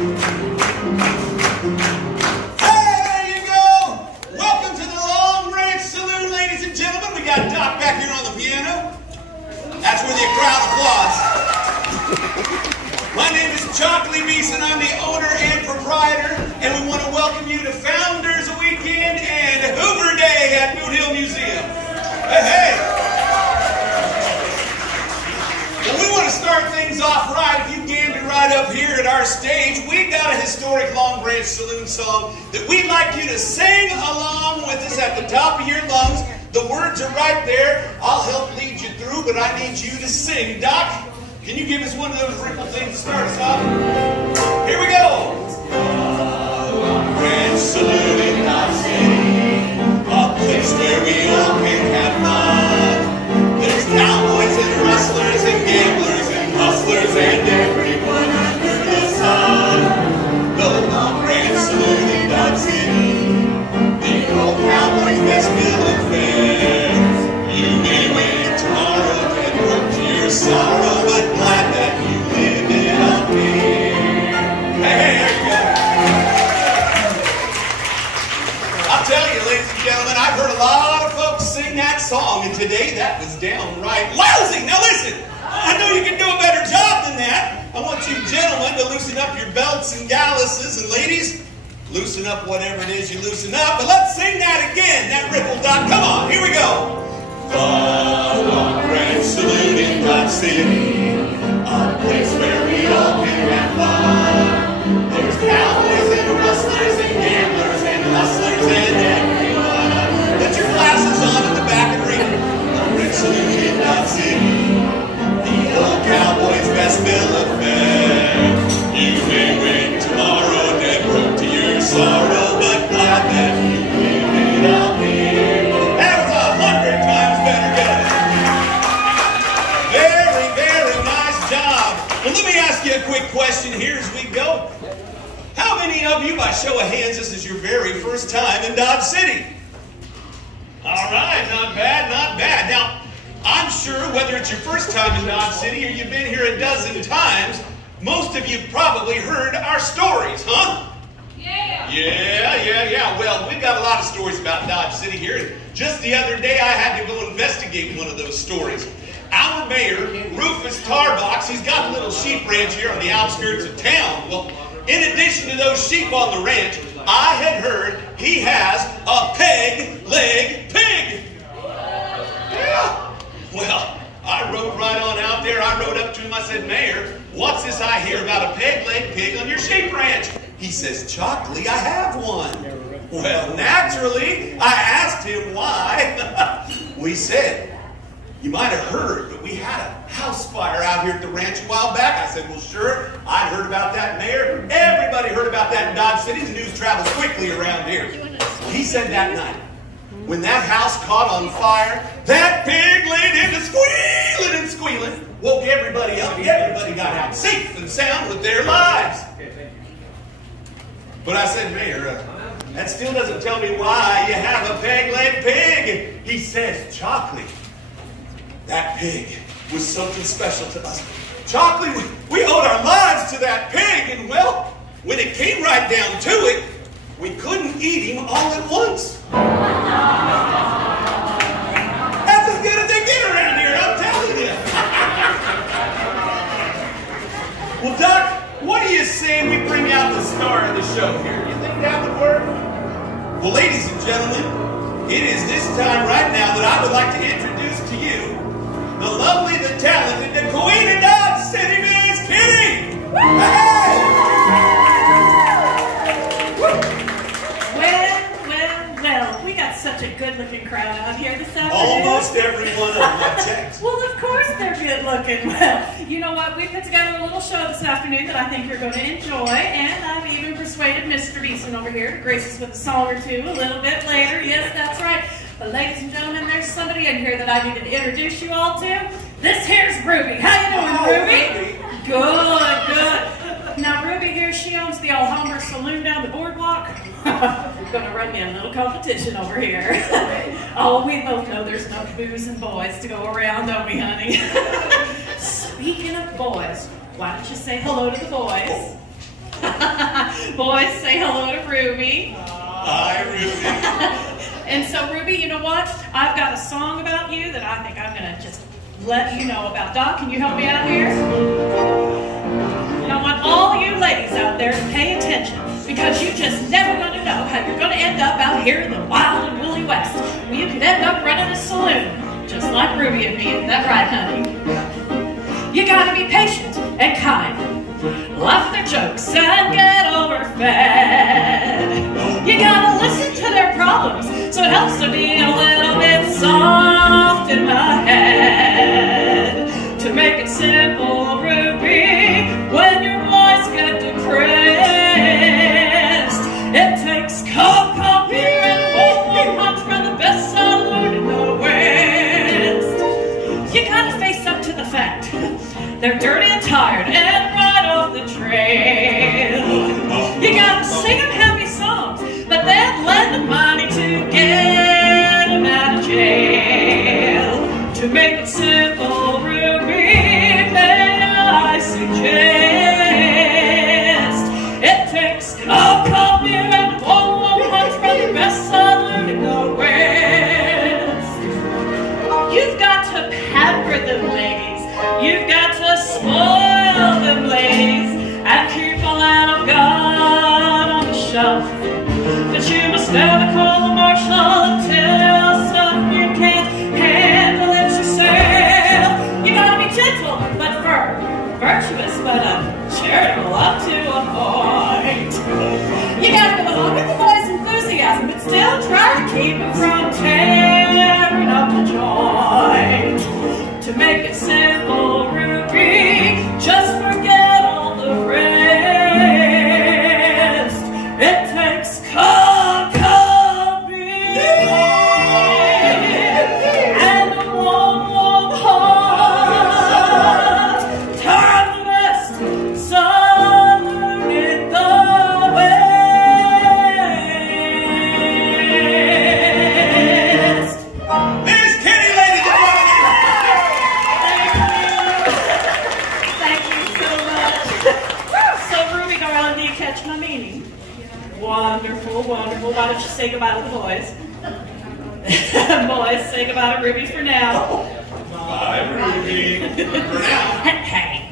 Hey, there you go! Welcome to the Longbranch Saloon, ladies and gentlemen. We got Doc back here on the piano. That's where the crowd applauds. My name is Chocolate Beeson. I'm the owner and proprietor, and we want to welcome you to Founders Weekend and Hoover Day at Boothill Museum. Hey, hey! Well, we want to start things off right. If you gander right up here at our stage, we got a historic Longbranch Saloon song that we'd like you to sing along with us at the top of your lungs. The words are right there. I'll help lead you through, but I need you to sing. Doc, can you give us one of those ripple things to start us off? Here we go. Longbranch Saloon in our city, a place where we all can have fun. There's cowboys and rustlers and gamblers and hustlers and everyone under the sun. The Longbranch Saloon in Dodge City, the old cowboys' best bill of fare. You may wait tomorrow and work to your sorrow, but glad that you live it up here. Hey, there you go. I'll tell you, ladies and gentlemen, I've heard a lot of folks sing that song, and today that was downright lousy. Now listen, I know you can do a better job than that. I want you gentlemen to loosen up your belts and galluses, and ladies, loosen up whatever it is you loosen up. But let's sing that again, that ripple, Doc. Come on, here we go. The Longbranch Saloon in Dodge City, a place where we all can have fun. There's cowboys and rustlers and gamblers and hustlers and everyone. Put your glasses on in the back and read it. Longbranch Saloon in Dodge City, the old cowboy's best bill of fare. You may wait tomorrow, dead broke to your sorrow, but glad that you live it out here. That was 100 times better, guys. Very, very nice job. Well, let me ask you a quick question here as we go. How many of you, by show of hands, this is your very first time in Dodge City? All right, not bad, not bad. Now, I'm sure whether it's your first time in Dodge City or you've been here a dozen times, most of you probably heard our stories, huh? Yeah. Well, we've got a lot of stories about Dodge City here. Just the other day, I had to go investigate one of those stories. Our mayor, Rufus Tarbox, he's got a little sheep ranch here on the outskirts of town. Well, in addition to those sheep on the ranch, I had heard he has a peg-leg pig. Yeah. Well, I rode right on out there. I rode up to him. I said, Mayor, what's this I hear about a peg-leg pig on your sheep ranch? He says, Chocolate, I have one. Well, naturally, I asked him why. We said, you might have heard, but we had a house fire out here at the ranch a while back. I said, well, sure, I heard about that, Mayor. Everybody heard about that in Dodge City. The news travels quickly around here. He said that night, when that house caught on fire, that pig laid into squealing and squealing, woke everybody up. Everybody got out safe and sound with their lives. But I said, Mayor, that still doesn't tell me why you have a peg-leg pig. He says, Chocolate, that pig was something special to us. Chocolate, we owed our lives to that pig. And well, when it came right down to it, we couldn't eat him all at once. That's as good as they get around here, I'm telling you. Well, Doc, what do you say we bring out the star of the show here? You think that would work? Well, ladies and gentlemen, it is this time right now that I would like to introduce to you the lovely, the talented, the Queen of Dodge City, Miss Kitty! Hey! Well, we got such a good-looking crowd out here this afternoon. Almost every one of them I checked. Well, of course they're good-looking. Well, you know what? We put together a little show this afternoon that I think you're going to enjoy, and I've even persuaded Mr. Beeson over here to grace us with a song or two a little bit later. Yes, that's right. But ladies and gentlemen, there's somebody in here that I need to introduce you all to. This here's Ruby. How you doing, Ruby? Good. Now, Ruby here, she owns the old Homer Saloon down the boardwalk. We're going to run me a little competition over here. Oh, we both know there's enough booze and boys to go around, don't we, honey? Speaking of boys, why don't you say hello to the boys? Boys, say hello to Ruby. Hi, Ruby. And so, Ruby, you know what? I've got a song about you that I think I'm going to just let you know about. Doc, can you help me out here? And I want all you ladies out there to pay attention, because you just never going to know how you're going to end up out here in the wild and woolly West. Well, you could end up running a saloon, just like Ruby and me. Isn't that right, honey? You got to be patient and kind, laugh at their jokes and get overfed. You got to listen to their problems, so it helps to be a little bit soft in my head. To make it simple, Ruby, when your boys get depressed, it takes cold beer and warm punch from the best saloon in the West. You gotta face up to the fact they're dirty and tired and right off the trail. You gotta sing them happy songs, but then lend them money to get them out of jail. To make it simple, Ruby, may I suggest, it takes cold beer and warm punch from the best saloon in the West. You've got to pamper them ladies, you've got to spoil them ladies, and keep a lamb of God on the shelf. But you must never call the marshal until something you can't handle it yourself. You gotta be gentle but firm, virtuous but charitable up to a point. You gotta go along with the boys' enthusiasm, but still try to keep them from tearing up the joint. To make it simple, Ruby, just forget all the rest. It takes cold beer and a warm heart. Turn the best saloon in the West. There's Kitty, ladies and Thank you so much. So, Ruby, darling, do you catch my meaning? Wonderful, wonderful. Why don't you say goodbye to the boys? Boys, say goodbye to Ruby for now. Bye, Ruby. For now. Hey.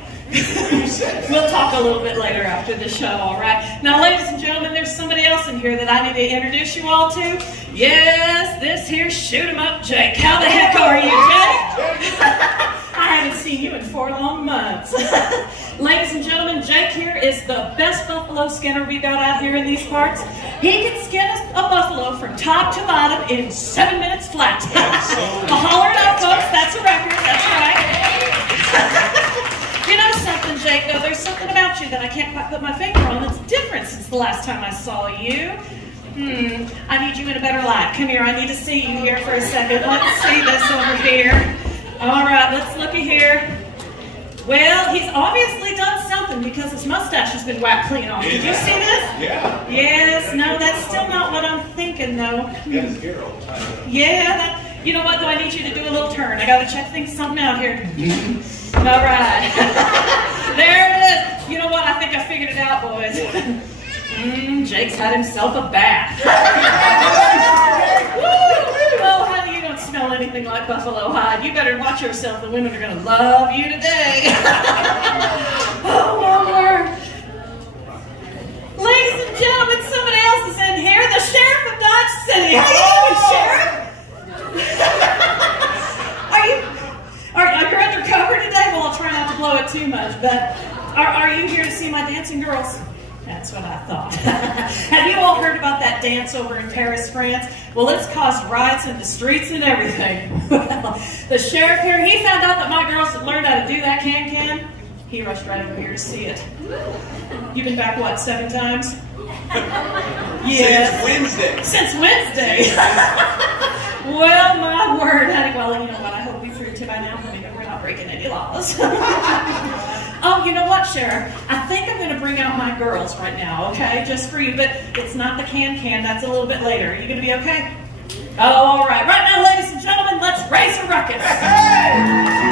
We'll talk a little bit later after the show, all right? Now, ladies and gentlemen, there's somebody else in here that I need to introduce you all to. Yes, this here shoot-em-up Jake. How the heck are you, Jake? I haven't seen you in 4 long months. Ladies and gentlemen, Jake here is the best buffalo skinner we got out here in these parts. He can skin a buffalo from top to bottom in 7 minutes flat. Holler it up, folks. That's a record. That's right. You know something, Jake, though? There's something about you that I can't quite put my finger on that's different since the last time I saw you. I need you in a better light. Come here. I need to see you here for a second. Let's see this over here. All right, let's looky here. Well, he's obviously done something because his mustache has been whacked clean off. Did you see this? Yeah. Yes. No, that's still not what I'm thinking, though. Got his hair all tied up. Yeah. You know what, though? I need you to do a little turn. I got to check something out here. All right. There it is. You know what? I think I figured it out, boys. Jake's had himself a bath. Oh, honey, you don't smell anything like buffalo hide. You better watch yourself. The women are going to love you today. Oh, my word. Ladies and gentlemen, somebody else is in here. The Sheriff of Dodge City. How you doing, Sheriff? Are you undercover today? Well, I'll try not to blow it too much, but are you here to see my dancing girls? That's what I thought. Have you all heard about that dance over in Paris, France? Well, it's caused riots in the streets and everything. Well, the sheriff here, he found out that my girls had learned how to do that can-can. He rushed right over here to see it. You've been back, what, 7 times? Yes. Since Wednesday. Since Wednesday. Well, my word, honey. Well, you know what? I hope we proved to by now, honey, that we're not breaking any laws. Oh, you know what, Sheriff? I think I'm going to bring out my girls right now, okay? Just for you, but it's not the can-can. That's a little bit later. Are you going to be okay? Oh, all right. Right now, ladies and gentlemen, let's raise a ruckus. Hey!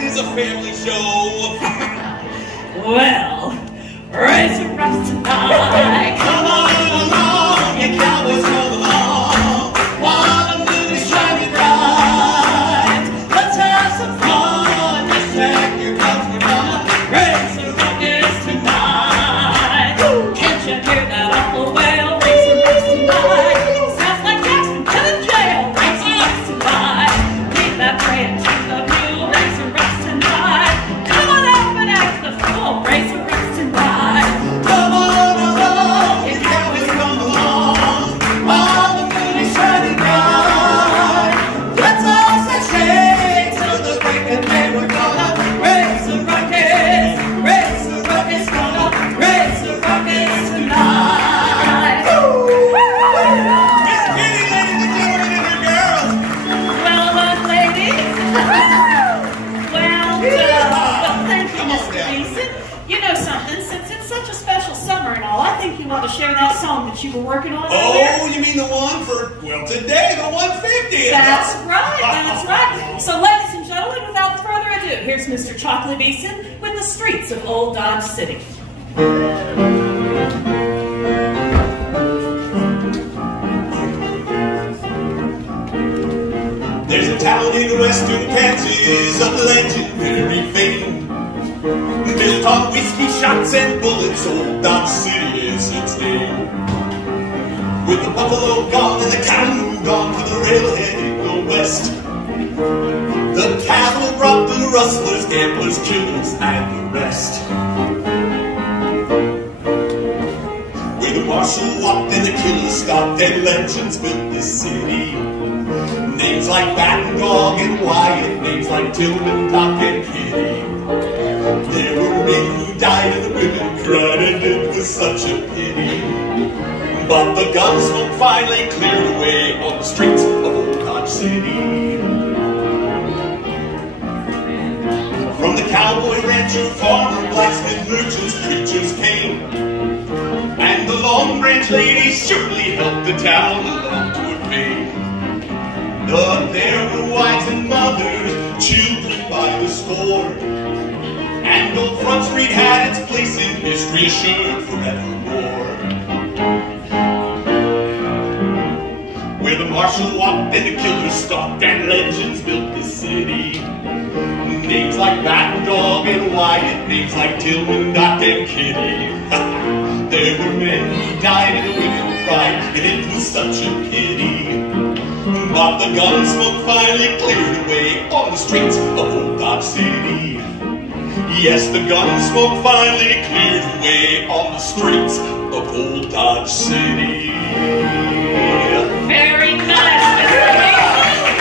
it is a family show. Well, raise your rocks tonight. Come on along, you cowboys, come along. While the moon is shining bright, Let's have some fun. just check your guns, we're gonna Raise the ruckus tonight. Can't you hear that awful wail? Raise the rocks tonight. Sounds like Jackson to the jail. Raise the rocks tonight. Leave that branch in the mule. Raise the rocks tonight. Come on up and act the fool. Raise the rocks tonight. come on along, you cowboys, come along. While the moon is shining bright, let's all set straight till the break of day. We're gonna Raise the ruckus. Raise the ruckus. Gonna raise the ruckus tonight. Miss Kitty, ladies and gentlemen, and your girls. Well done, ladies. Well, thank you, Come on Mr. down. Beeson. You know something, since it's such a special summer and all, I think you ought to share that song that you were working on Oh, you mean the one for, well, today, the 150th. That's right, that's right. So, ladies and gentlemen, without further ado, here's Mr. Chocolate Beeson with the streets of Old Dodge City. There's a town in western Kansas of legendary fame, built on whiskey shots and bullets. Old Dodge City is its name. With the buffalo gone and the canoe gone to the railhead in the west, the cattle brought the rustlers, gamblers, killers, and the rest. Where the marshal walked and the killers stopped and legends built this city. Names like Bat and Dog and Wyatt, names like Tillman, Doc, and Kitty. There were men who died and the women cried, and it was such a pity. But the gunsmoke finally cleared away on the streets of Old Dodge City. From the cowboy, rancher, farmer, blacksmith, merchants, preachers came, and the Long Branch ladies surely helped the town along toward fame. But there were wives and mothers, children by the score, and old Front Street had its place in history, assured forevermore. Where the marshal walked and the killer stalked, and legends built this city. Names like Bat and Dog and Wyatt, names like Tillman, Doc, and Kitty. There were men who died and the women who cried, and it was such a pity. But the gunsmoke finally cleared away on the streets of Old Dodge City. Yes, the gunsmoke finally cleared away on the streets of Old Dodge City. Very nice, Mr. Beeson.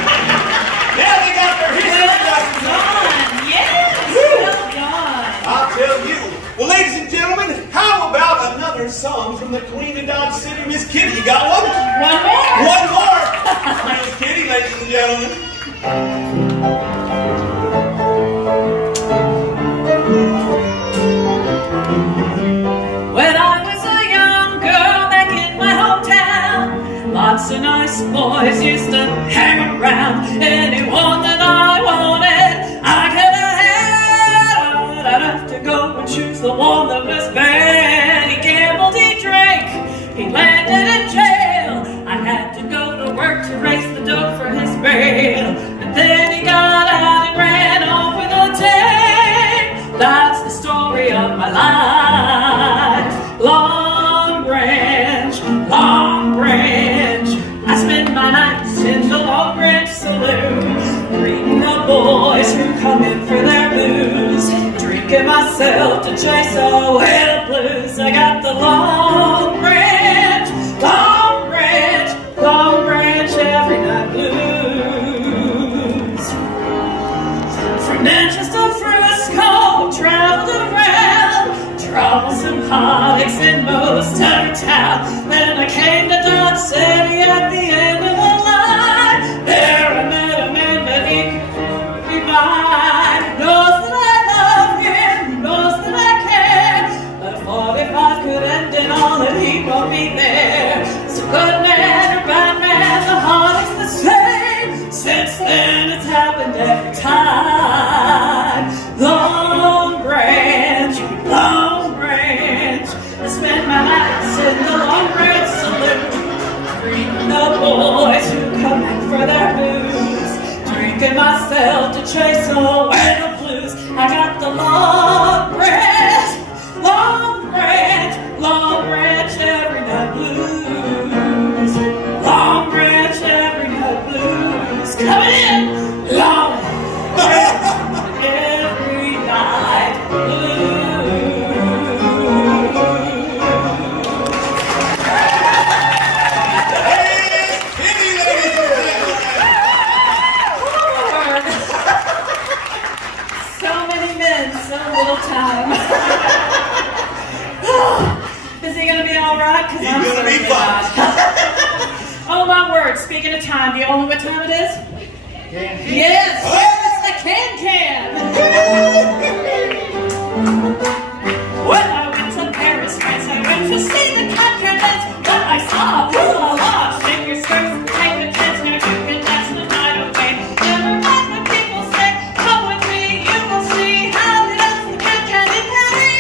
Now they got their history Well done. Yes, well done. I'll tell you. Well, ladies and gentlemen, how about another song from the Queen of Dodge City, Miss Kitty? You got one? One more. One more. Miss Kitty, ladies and gentlemen. When I was a young girl back in my hometown, lots of nice boys used to hang around. Anyone that I wanted, I could have had. I'd have to go and choose the one that was bad. He gambled, he drank, he landed in jail. I had to go to work to raise the dough for his bail. But then he got out and ran off with a dame. That's the story of my life. Long Branch, Long Branch. I spend my nights in the Longbranch Saloon, greeting the boys who come in for their booze, drinking myself to chase away the blues. I got the Long Branch, Long Branch, Long Branch every night blues. From Natchez to Frisco, traveled around, troublesome heartaches in most every town. Then I came to Dodge City at the end of the line. There I met a man, but he could be mine. He knows that I love him, he knows that I care. But 45 could end it all, and he won't be there. So good man or bad man, the heart is the same. Since then it's happened every time. so little time. Is he going to be all right? Because I'm going to be fine. Oh, my word. Speaking of time, do you all know what time it is? Yes, it's the can-can. Well, I went to Paris, France. I went to see the can-can dance. But I saw a pool of lost. Shake your skirts and take a chance. Now you can dance the night away. Never mind what people say. Come with me, you will see how they dance the can-can in Paris.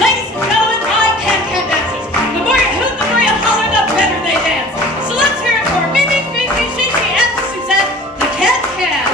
Ladies and gentlemen, my can-can dancers. The more you hoot, the more you holler, the better they dance. So let's hear it for Mimi, Fifi, Gigi, and Suzette, the can-can.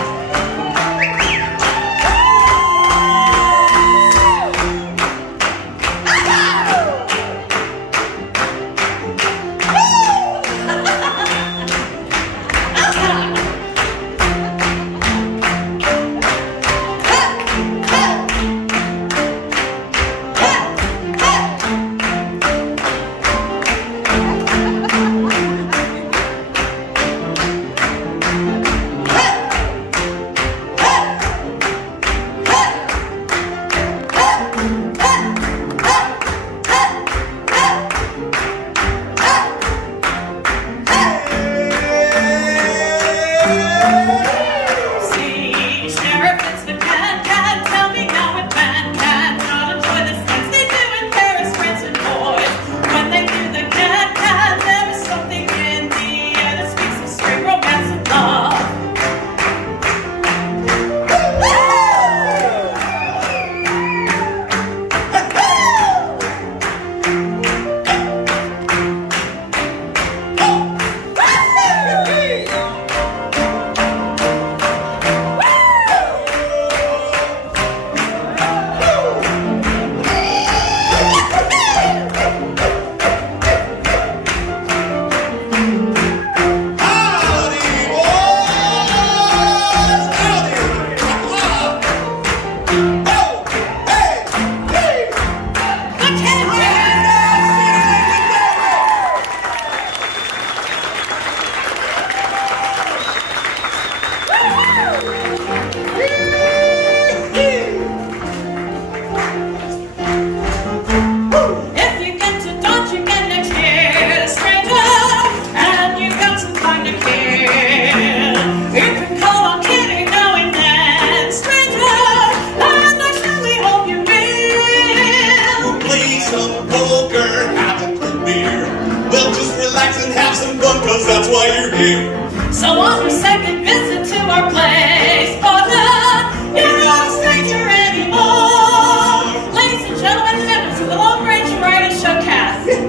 That's why you're here. So on your second visit to our place, partner, you're not a stranger anymore. Ladies and gentlemen, members of the Longbranch Variety Show cast. If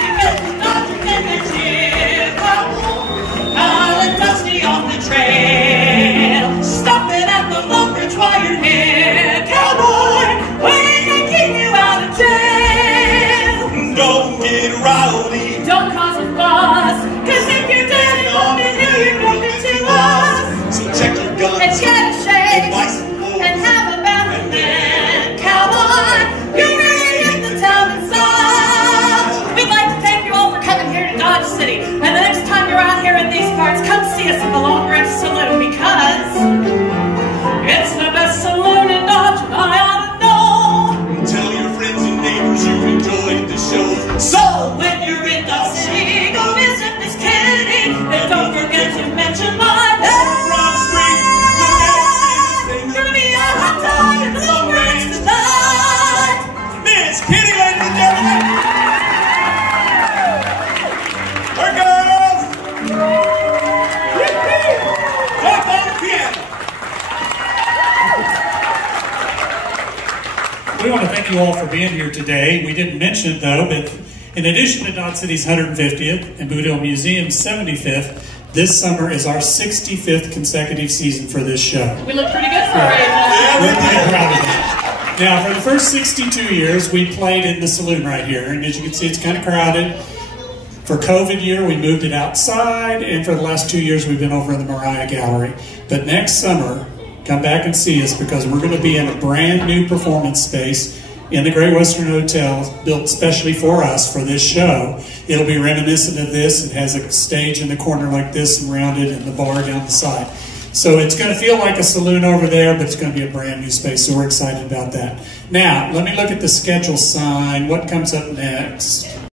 you get the dog, you can get cheer. Kyle and Dusty off the trail. Stop it at the Longbranch while you're here. Cowboy, we can keep you out of jail. Don't get rowdy. Don't cause a fuss, cause if you did it won't be new, you're coming to us. So check your guns And get a shake, and buy some clothes. and have a bath, and then, cowboy, you're ready to hit the town inside. We'd like to thank you all for coming here to Dodge City. And the next time you're out here in these parts, come see us in the Longbranch Saloon, because it's the best saloon in Dodge, and I ought to know. Tell your friends and neighbors you enjoyed the show. So when you're in Dodge City, go visit Miss Kitty, and don't forget to mention my name. Broad Street, the next Gonna be a hot time in the Longbranch tonight. Miss Kitty, ladies and gentlemen. Her girls. Up on the piano. We want to thank you all for being here today. We didn't mention it though, but in addition to Dodge City's 150th and Boothill Museum's 75th, this summer is our 65th consecutive season for this show. We look pretty good for our age. We're pretty proud of that. Now, for the first 62 years, we played in the saloon right here, and as you can see, it's kind of crowded. For COVID year, we moved it outside, and for the last 2 years, we've been over in the Mariah Gallery. But next summer, come back and see us, because we're going to be in a brand new performance space in the Great Western Hotel, built specially for us for this show. It'll be reminiscent of this. It has a stage in the corner like this and rounded, and the bar down the side. So it's going to feel like a saloon over there, but it's going to be a brand new space, so we're excited about that. Now, let me look at the schedule sign. What comes up next?